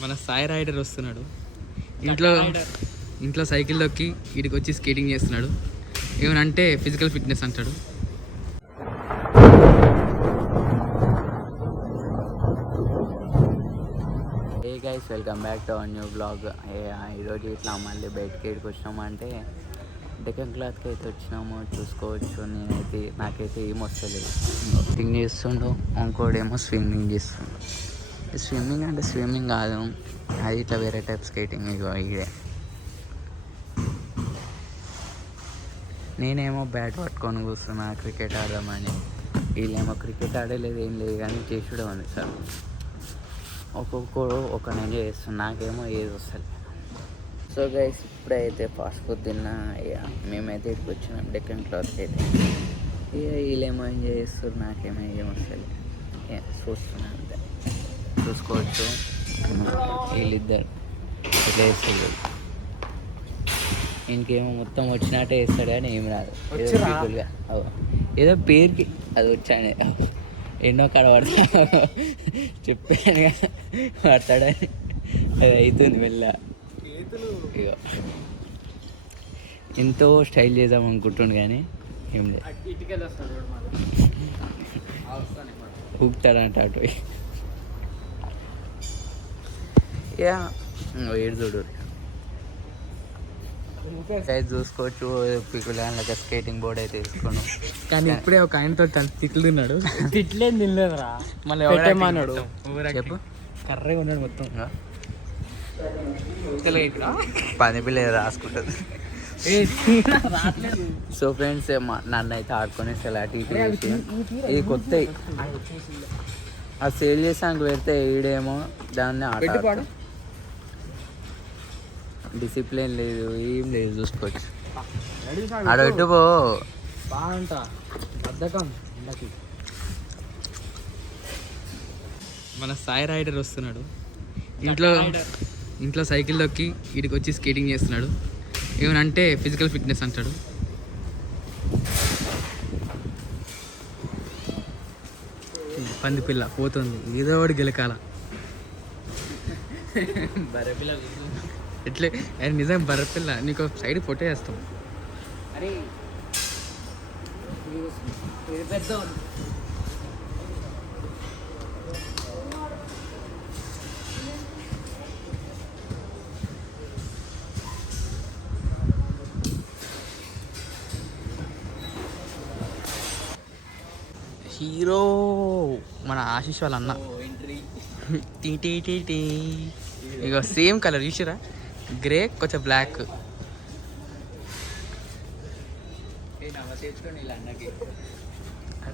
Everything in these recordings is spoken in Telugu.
మన సాయి రైడర్ వస్తున్నాడు. ఇంట్లో సైకిల్లోకి వీడికి వచ్చి స్కేటింగ్ చేస్తున్నాడు. ఏమనంటే ఫిజికల్ ఫిట్నెస్ అంటాడు. Hey guys, welcome back to our new blog. ఈరోజు ఇట్లా మళ్ళీ బయటకి వచ్చినామంటే డెక్కన్ క్లాత్కి అయితే వచ్చినాము. చూసుకోవచ్చు, నాకైతే ఏం వస్తలేదు. థింగ్ చేస్తుండు, ఇంకోడేమో స్విమ్మింగ్ చేస్తుండు. స్విమ్మింగ్ అంటే స్విమ్మింగ్ కాదు, అది ఇట్లా వేరే టైప్ స్కేటింగ్. ఇగో ఇదే నేనేమో బ్యాట్ పట్టుకొని కూర్చున్నా క్రికెట్ ఆడదామని. వీళ్ళేమో క్రికెట్ ఆడలేదు, ఏం లేదు, కానీ చేసుడే ఉంది సార్. ఒక్కొక్కడు ఒక ఎంజాయ్ చేస్తున్నా, నాకేమో ఏది వస్తుంది. సో గైస్, ఇప్పుడైతే ఫాస్ట్ ఫుడ్ తిన్నా. మేమైతే ఇక్కడికి వచ్చినాం డెక్కన్ క్లాత్కి అయితే. వీళ్ళేమో ఎంజాయ్ చేస్తారు, నాకేమో ఏం వస్తుంది. చూస్తున్నాను అంతే. చూసుకోవచ్చు, వీళ్ళిద్దరు ఇట్లా వేస్తుంది. ఇంకేమో మొత్తం వచ్చినట్టే వేస్తాడు, కానీ ఏం రాదు. ఏదో పేరుకి అది వచ్చాను, ఎన్నో కాడ పడతా చెప్పాను పడతాడని. అది అవుతుంది వెళ్ళ. ఇగో ఎంతో స్టైల్ చేద్దాం అనుకుంటుండు, కానీ ఏం లేదు. ఊపుతాడంట అటు. ఏడు చూడు చూసుకోవచ్చు. పిక్కులకి స్కేటింగ్ బోర్డ్ అయితే తీసుకున్నాం, కానీ ఇప్పుడే ఒక ఆయనతో తిట్లు తిన్నాడు. తిట్లేం తినలేదురా, మళ్ళీ పెట్టమన్నాడు. చెప్పు, కర్రగా ఉన్నాడు మొత్తం. పని పిల్ల రాసుకుంటుంది. సో ఫ్రెండ్స్, నన్ను అయితే ఆడుకొని సెలాట్ చేసి ఇది కొత్త ఆ సేల్ చేసానికి పెడితే ఈడేమో దాన్ని ఆట. డిసిప్లిన్ లేదు, ఏం లేదు. చూసుకోవచ్చు, ఆడ ఇటు పో బాగుంటా బద్దకం. మన సాయి రైడర్ వస్తున్నాడు. ఇంట్లో సైకిల్లోకి వీడికి వచ్చి స్కేటింగ్ చేస్తున్నాడు. ఏమనంటే ఫిజికల్ ఫిట్నెస్ అంటాడు. పంది పిల్ల పోతుంది, ఏదో ఒకటి గెలకాల. బర్రెపిల్ల ఎట్లే నిజం బర్రెపిల్ల. నీకు సైడ్ ఫోటో వేస్తాం. అరే పెద్ద హీరో మన ఆశీష్ వాళ్ళ అన్న. ఇక సేమ్ కలర్ చూసారా, గ్రే కొంచెం బ్లాక్.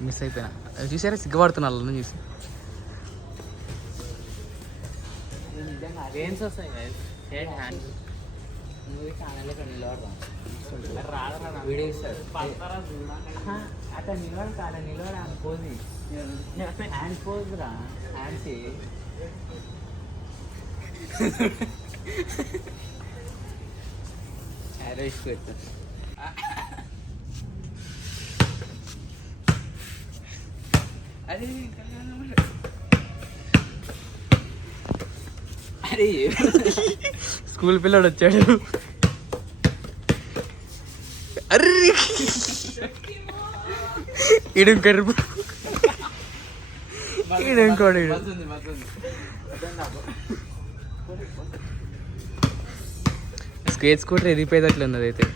మిస్ అయిపోయినా చూసారా, సిగ్గుపడుతున్నా వాళ్ళని చూసి. అక్కడ నిలవడం కాడ నిలవడం పోజి హ్యాండ్ పోజ్ రా, హ్యాండ్స్ అరే అరే స్కూల్ పిల్లడు వచ్చాడు. అర్రీ ఇడుంకరు ఇంకోటి స్కేట్ స్కూటర్ ఎదిగిపోయేటట్లు ఉన్నది అయితే.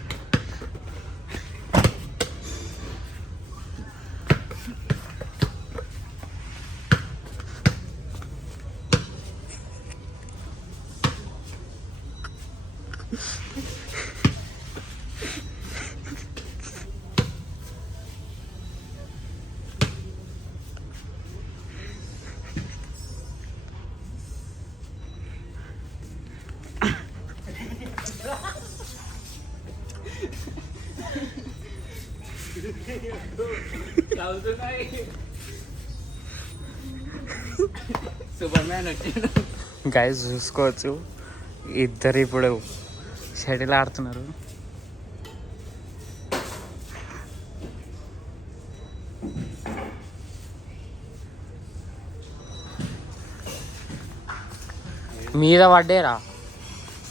సూపర్ మ్యాన్ వచ్చాడు. గైస్ చూసుకోవచ్చు, ఇద్దరు ఇప్పుడు షటిల్ ఆడుతున్నారు. మీద పడ్డేరా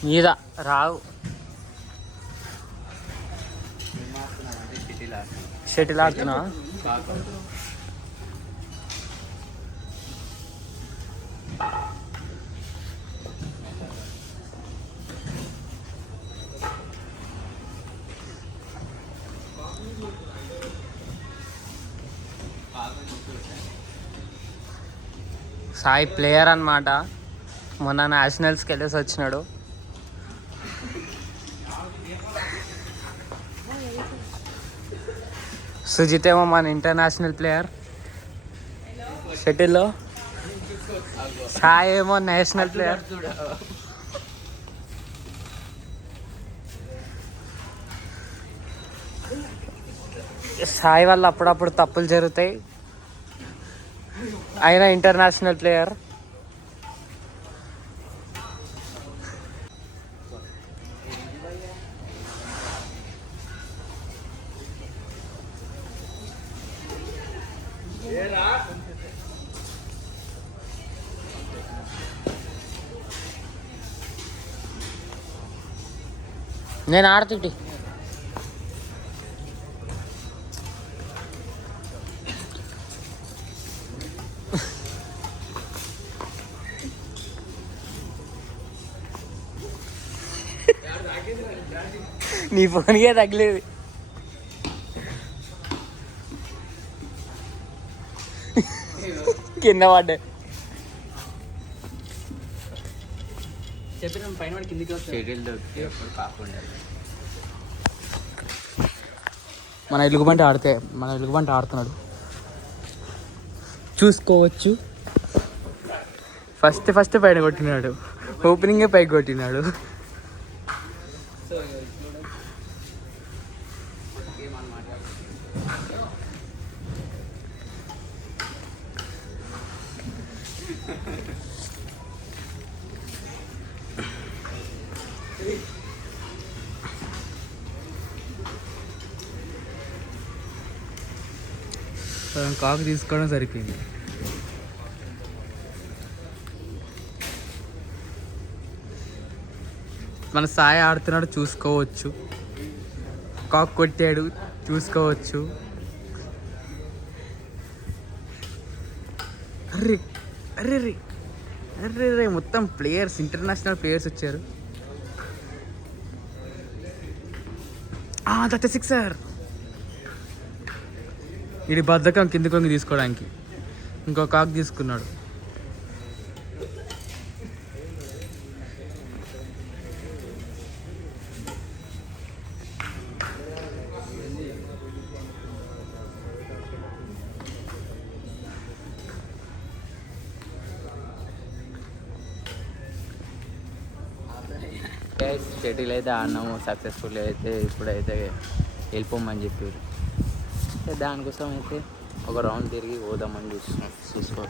మీద రావు. షటిల్ ఆడుతున్నా. సాయి ప్లేయర్ అన్నమాట. మొన్న నేషనల్స్కి వెళ్ళేసి వచ్చినాడు. సుజిత్ ఏమో మన ఇంటర్నేషనల్ ప్లేయర్ షటిల్లో. సాయి ఏమో నేషనల్ ప్లేయర్. సాయి వల్ల అప్పుడప్పుడు తప్పులు జరుగుతాయి. ఆయన ఇంటర్నేషనల్ ప్లేయర్. నేను ఆడుతుంటి. నీ ఫోన్కే తగ్గలేదు. కింద పడ్డా. చెప్పిన పైన వాడు కిందికి షటిల్ దొరికితే ఎప్పుడు కాకుండా. మన ఎలుగుబంటి ఆడుతున్నాడు, చూసుకోవచ్చు. ఫస్ట్ పైన కొట్టినాడు, ఓపెనింగే పైకి కొట్టినాడు. కాకు తీసుకోవడం సరిపోయింది. మన సాయి ఆడుతున్నాడు, చూసుకోవచ్చు. కాక్ కొట్టాడు, చూసుకోవచ్చు. అర్రే అర్రే రే అర్రే రే మొత్తం ప్లేయర్స్, ఇంటర్నేషనల్ ప్లేయర్స్ వచ్చారు. That sixer. ఇది బద్ధకం కింది కొంగి తీసుకోవడానికి. ఇంకో కాక్ తీసుకున్నాడు. షటిల్ అయితే ఆడినాము సక్సెస్ఫుల్. అయితే ఇప్పుడైతే వెళ్ళిపోమని చెప్పారు. దానికోసం అయితే ఒక రౌండ్ తిరిగి పోదామని చూసుకో.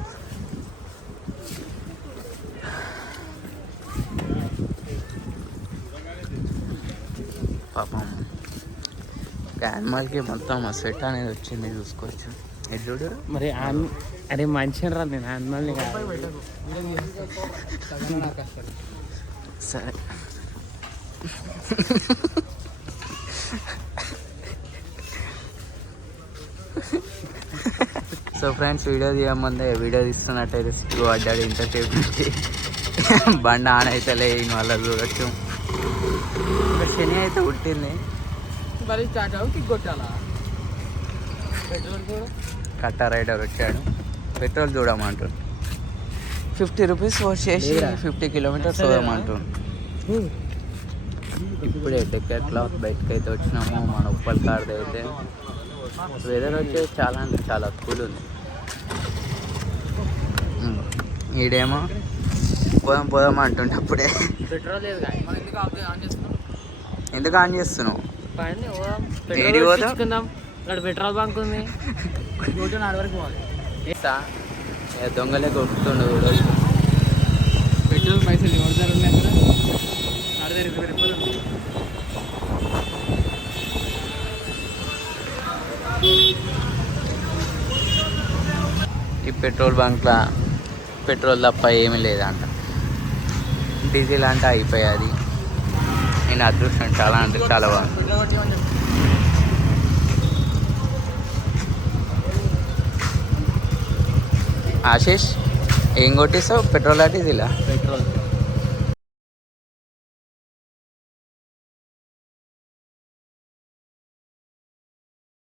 పాపం యానిమల్కి మొత్తం ఆ స్వెట్ అనేది వచ్చింది, చూసుకోవచ్చు. ఎడ్డు మరి అరే మంచిగా రా, నేను యానిమల్ని సరే. సో ఫ్రెండ్స్, వీడియో తీయమందే వీడియో తీస్తున్నట్టయితే సిగ్గు పడ్డాడు ఇంతసేపు నుంచి. బండి ఆన్ అయితే లేని వల్ల చూడొచ్చు. శని అయితే పుట్టింది. కట్ట రైడర్ వచ్చాడు, పెట్రోల్ చూడమంటాడు. 50 రూపీస్ వచ్చేసి 50 కిలోమీటర్స్ చూడమంటాడు. ఇప్పుడే డెక్కట్లో బయటకు అయితే వచ్చినాము. మన ఉప్పల్ కార్ది అయితే వెదర్ వచ్చేసి చాలా అంటే చాలా కూల్ ఉంది. ఈడేమో పోదాం అంటుండే అప్పుడే. పెట్రోల్ లేదు, ఎందుకు ఆన్ చేస్తున్నావు? పెట్రోల్ బంక్ ఉంది, దొంగలే కొడుతుండు. పెట్రోల్ పైసలు ఎవరి ఉన్నాయి కదా, 20 రూపాయలు ఉంది. ఈ పెట్రోల్ బంక్లో పెట్రోల్ తప్ప ఏమీ లేదంట. డీజిల్ అంటే అయిపోయాది. నేను అదృష్టం చాలా అంటే చాలా బాగుంది. ఆశీష్ ఏం కొట్టిస్తావు, పెట్రోలా డీజిలా? పెట్రోల్